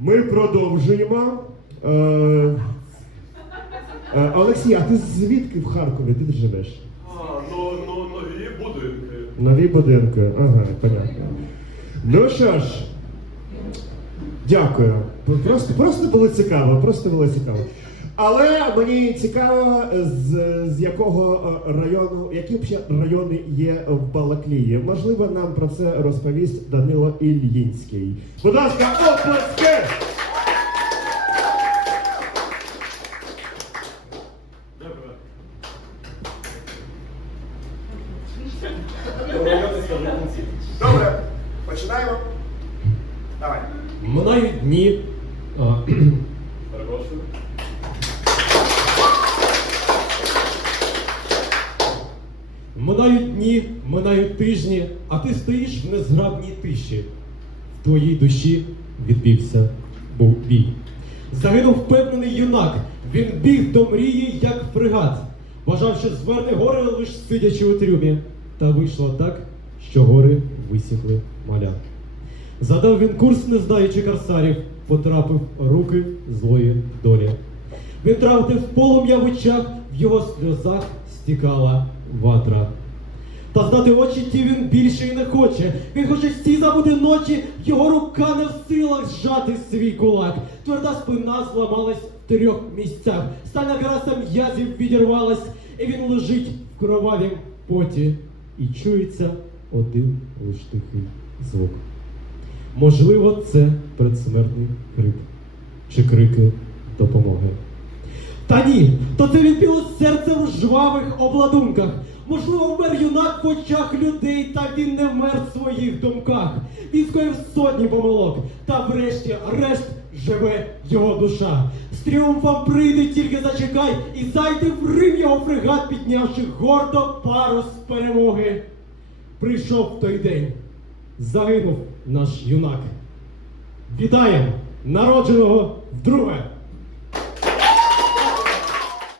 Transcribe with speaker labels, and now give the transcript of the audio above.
Speaker 1: Ми продовжуємо. Е, е, Олексій, а ти звідки в Харкові ти живеш?
Speaker 2: А, ну, ну, нові будинки.
Speaker 1: Нові будинки. Ага, понятно. Ну що ж, дякую. Просто, просто було цікаво, просто було цікаво. Але мені цікаво, з, з якого е, району, які взагалі райони є в Балаклії. Можливо, нам про це розповість Данило Ільїнський. Будь ласка, оплески! Добре, починаємо. Давай.
Speaker 3: Минають дні.
Speaker 2: Перепрошую.
Speaker 3: Минають дні, минають тижні, а ти стоїш в незграбній тиші. В твоїй душі відбівся був бій. Загинув впевнений юнак. Він біг до мрії, як фрегат. Бажав, що зверне гори, лиш сидячи у трюмі. Та вийшло так, що гори висікли маля. Задав він курс, не знаючи корсарів, потрапив руки злої долі. Він травтив полум'я в очах, в його сльозах стікала ватра. Та знати очі ті він більше й не хоче. Він хоче всі забути ночі, його рука не в силах зжати свій кулак. Тверда спина зламалась в трьох місцях. Стальна краса м'язів відірвалась, і він лежить в кровавім поті. І чується один лиш тихий звук. Можливо, це предсмертний хрип чи крики допомоги. Та ні, то це він біло серцем в жвавих обладунках. Можливо, вмер юнак в очах людей, та він не вмер в своїх думках. Він скоїв сотні помилок, та врешті решт живе його душа. З тріумфом прийде, тільки зачекай, і зайде в Рим його фрегат, піднявши гордо парус перемоги. Прийшов той день, загинув наш юнак. Вітаємо народженого вдруге!